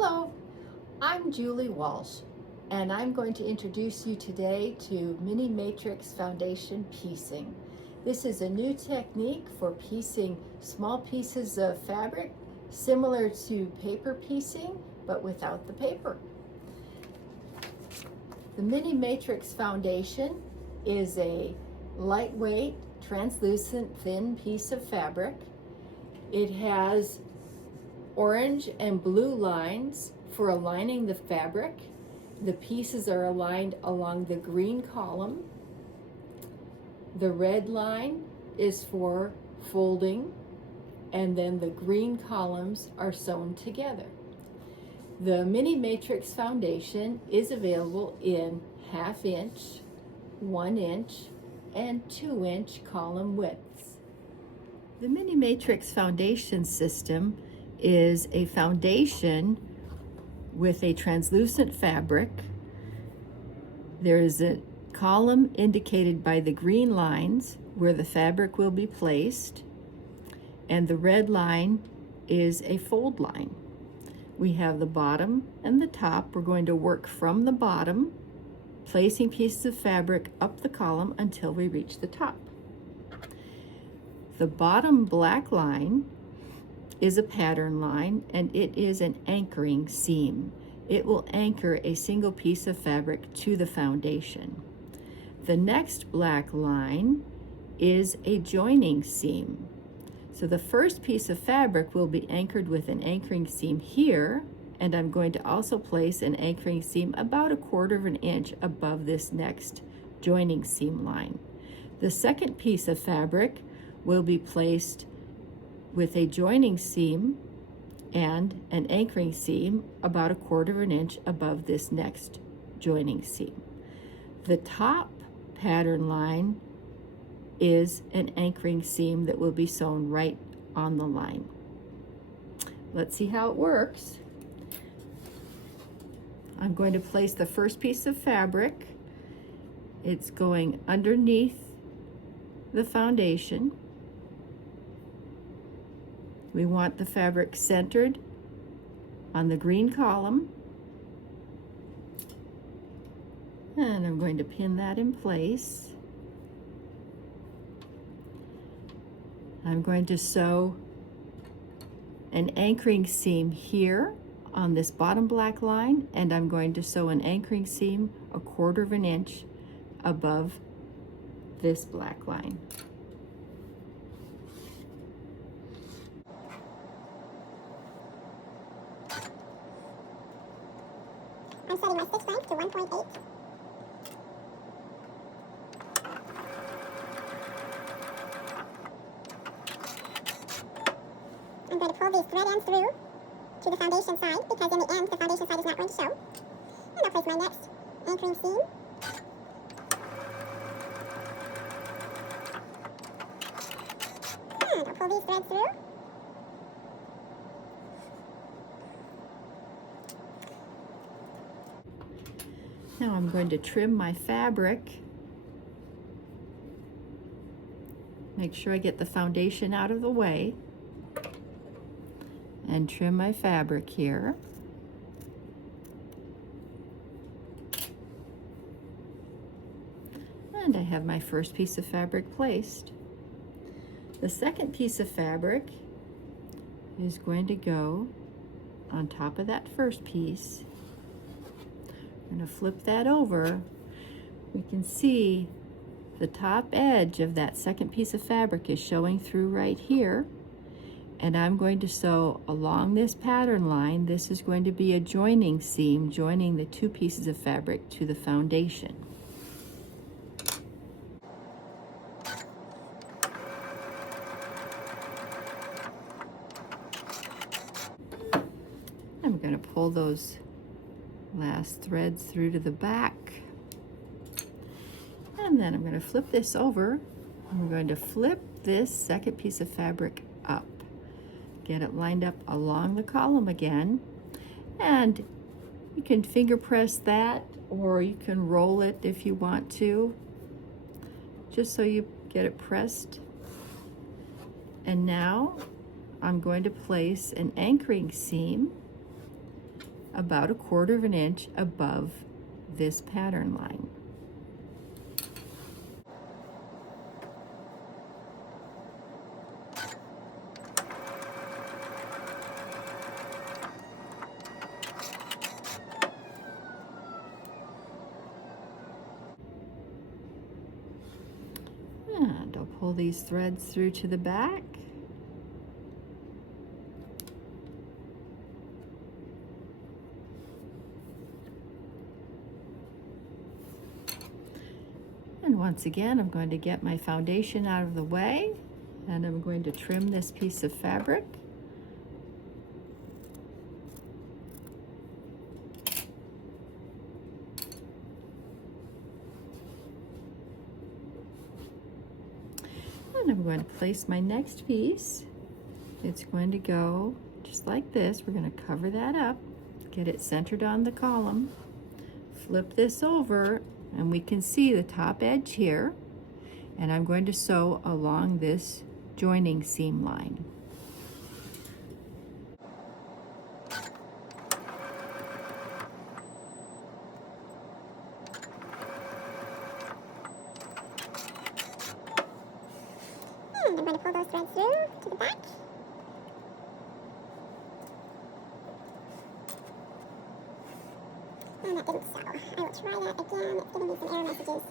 Hello, I'm Julie Walsh, and I'm going to introduce you today to Mini Matrix Foundation Piecing. This is a new technique for piecing small pieces of fabric, similar to paper piecing, but without the paper. The Mini Matrix Foundation is a lightweight, translucent, thin piece of fabric. It has orange and blue lines for aligning the fabric. The pieces are aligned along the green column. The red line is for folding, and then the green columns are sewn together. The Mini Matrix Foundation is available in 1/2 inch, 1 inch, and 2 inch column widths. The Mini Matrix Foundation system is a foundation with a translucent fabric. There is a column indicated by the green lines where the fabric will be placed, and the red line is a fold line. We have the bottom and the top. We're going to work from the bottom, placing pieces of fabric up the column until we reach the top. The bottom black line is a pattern line, and it is an anchoring seam. It will anchor a single piece of fabric to the foundation. The next black line is a joining seam. So the first piece of fabric will be anchored with an anchoring seam here, and I'm going to also place an anchoring seam about 1/4 inch above this next joining seam line. The second piece of fabric will be placed with a joining seam and an anchoring seam about 1/4 inch above this next joining seam. The top pattern line is an anchoring seam that will be sewn right on the line. Let's see how it works. I'm going to place the first piece of fabric. It's going underneath the foundation. We want the fabric centered on the green column, and I'm going to pin that in place. I'm going to sew an anchoring seam here on this bottom black line, and I'm going to sew an anchoring seam 1/4 inch above this black line. I'm setting my stitch length to 1.8. I'm going to pull these thread ends through to the foundation side, because in the end the foundation side is not going to show. And I'll place my next anchoring seam. And I'll pull these threads through. Now I'm going to trim my fabric. Make sure I get the foundation out of the way. And trim my fabric here. And I have my first piece of fabric placed. The second piece of fabric is going to go on top of that first piece. I'm going to flip that over. We can see the top edge of that second piece of fabric is showing through right here. And I'm going to sew along this pattern line. This is going to be a joining seam, joining the two pieces of fabric to the foundation. I'm going to pull those last threads through to the back. And then I'm going to flip this over. And we're going to flip this second piece of fabric up. Get it lined up along the column again. And you can finger press that, or you can roll it if you want to, just so you get it pressed. And now I'm going to place an anchoring seam about 1/4 of an inch above this pattern line. And I'll pull these threads through to the back. And once again, I'm going to get my foundation out of the way, and I'm going to trim this piece of fabric. And I'm going to place my next piece. It's going to go just like this. We're going to cover that up, get it centered on the column, flip this over, and we can see the top edge here. And I'm going to sew along this joining seam line. And I'm going to pull those threads through to the back. And that didn't sew. I will try that again. It's giving me some error messages.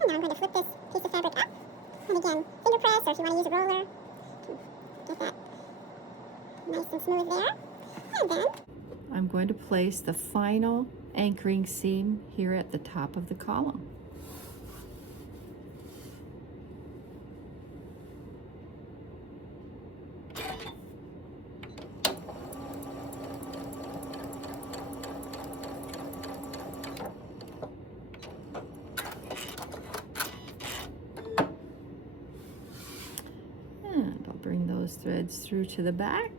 And now I'm going to flip this piece of fabric up. And again, finger press, or if you want to use a roller, get that nice and smooth there. And then I'm going to place the final anchoring seam here at the top of the column. And I'll bring those threads through to the back.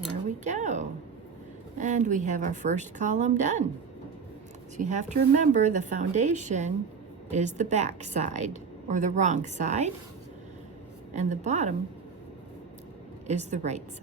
There we go. And we have our first column done. So you have to remember the foundation is the back side, or the wrong side, and the bottom is the right side.